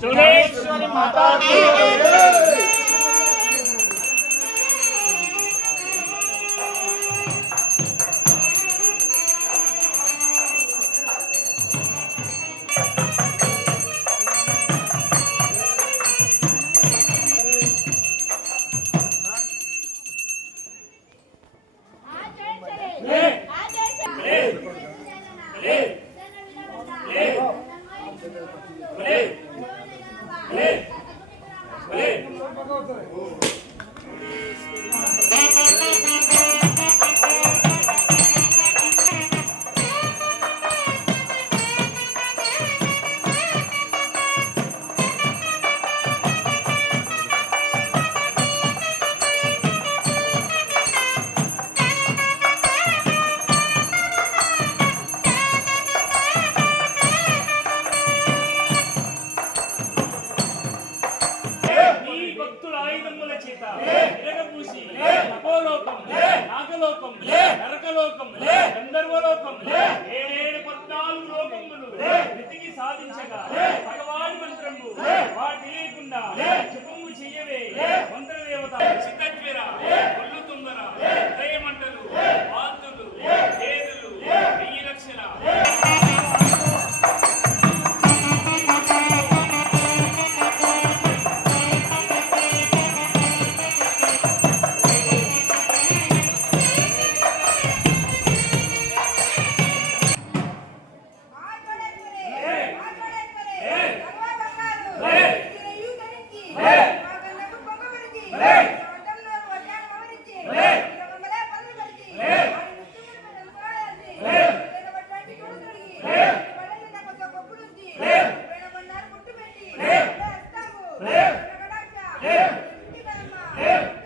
चोलेश्वरी माता की నాగలోకం నరకలోకం గంధర్వలోకం 7 లోకములు వెతికి సాధించగా భగవాన్ మంత్రము వాటి లేకుండా జపము చెయ్యవే మంత్రదేవత చిత్తజ్వర ఒళ్ళు తుంగర దయమంటలు వాంతులు వేదులు 1000 లక్షల Yeah.